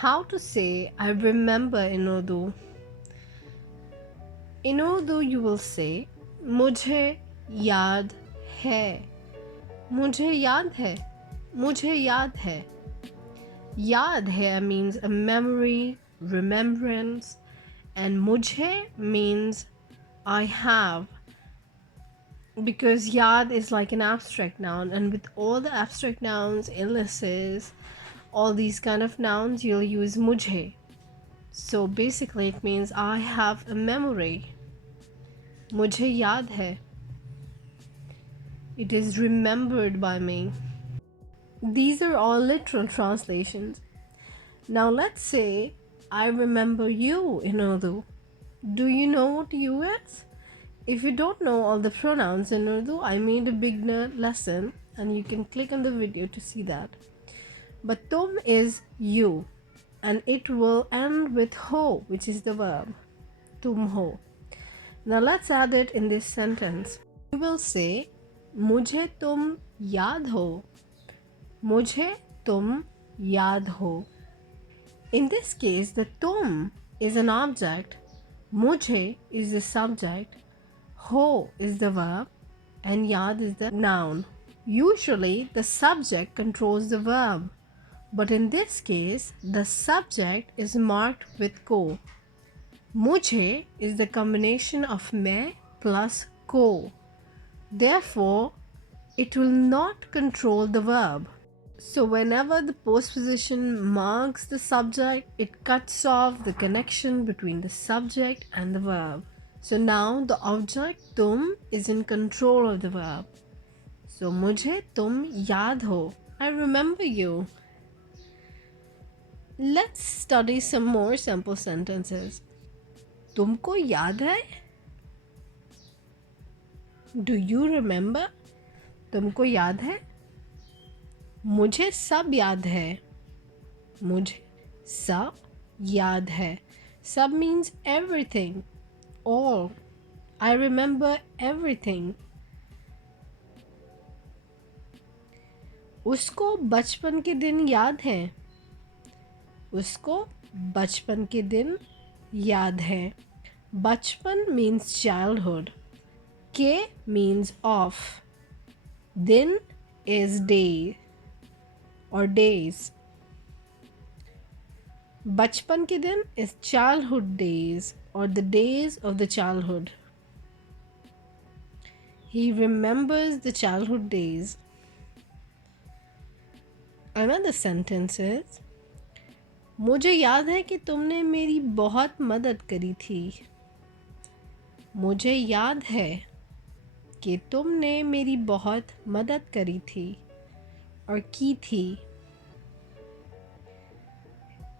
How to say I remember in Urdu? In Urdu, you will say मुझे याद है. मुझे याद है. मुझे याद है. Yaad hai means a memory, remembrance, and mujhe means I have, because yaad is like an abstract noun, and with all the abstract nouns, illnesses, all these kind of nouns, you'll use mujhe. So basically, it means I have a memory. Mujhe yaad hai. It is remembered by me. These are all literal translations. Now let's say I remember you in Urdu. Do you know what you is? If you don't know all the pronouns in Urdu, I made a beginner lesson and you can click on the video to see that. But tum is you, and it will end with ho, which is the verb. Tum ho. Now let's add it in this sentence. You will say मुझे तुम याद हो. मुझे तुम याद हो. In this case, the tum is an object, mujhe is the subject, ho is the verb, and yaad is the noun. Usually, the subject controls the verb, but in this case, the subject is marked with ko. Mujhe is the combination of me plus ko. Therefore, it will not control the verb. So whenever the postposition marks the subject, it cuts off the connection between the subject and the verb. So now the object tum is in control of the verb. So मुझे तुम याद हो. I remember you. Let's study some more simple sentences. तुमको याद है? Do you remember? तुमको याद है? मुझे सब याद है. मुझे सब याद है. Sab means everything, all. I remember everything. उसको बचपन के दिन याद हैं. उसको बचपन के दिन याद हैं. बचपन means childhood. के means of. दिन is day or days. बचपन के दिन is childhood days or the days of the childhood. He remembers the childhood days. Another sentence is मुझे याद है कि तुमने मेरी बहुत मदद करी थी. मुझे याद है कि तुमने मेरी बहुत मदद करी थी और की थी.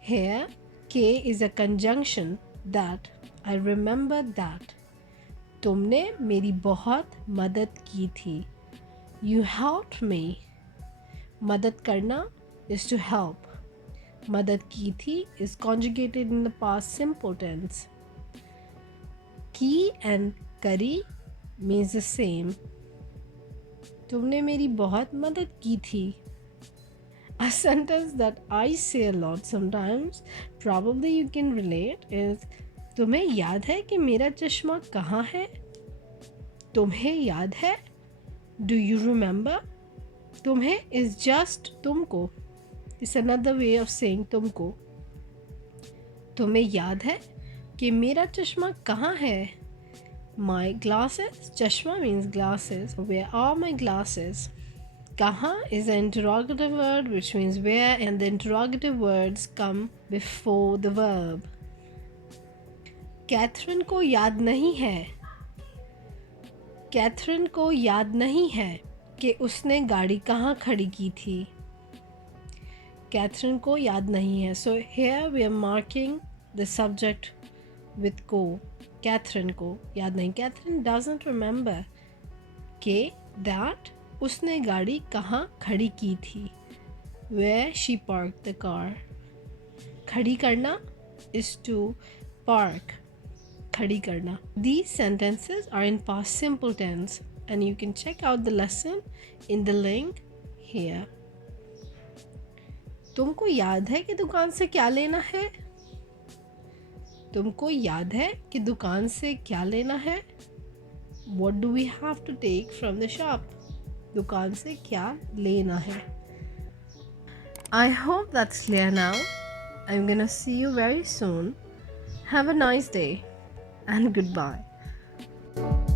Here, K is a conjunction that. I remember that. तुमने मेरी बहुत मदद की थी. You helped me. मदद करना is to help. मदद की थी is conjugated in the past simple tense. की and करी means the same. तुमने मेरी बहुत मदद की थी. A sentence that I say a lot sometimes, probably you can relate, is तुम्हें याद है कि मेरा चश्मा कहाँ है? तुम्हें याद है? Do you remember? तुम्हें is just तुमको. It's another way of saying तुमको. तुम्हें याद है कि मेरा चश्मा कहाँ है? My glasses. चश्मा means glasses. Where are my glasses? Kaha is an interrogative word which means where, and the interrogative words come before the verb. Catherine को याद नहीं है. कैथरीन को याद नहीं है कि उसने गाड़ी कहाँ खड़ी की थी. कैथरीन को याद नहीं है. So here we are marking the subject with को. कैथरीन को याद नहीं. कैथरीन doesn't remember कि that उसने गाड़ी कहाँ खड़ी की थी. Where she parked the car. खड़ी करना is to park. खड़ी करना. These sentences are in past simple tense and you can check out the lesson in the link here. तुमको याद है कि दुकान से क्या लेना है? तुमको याद है कि दुकान से क्या लेना है? What do we have to take from the shop? दुकान से क्या लेना है? I hope that's clear now. I'm gonna see you very soon. Have a nice day and goodbye.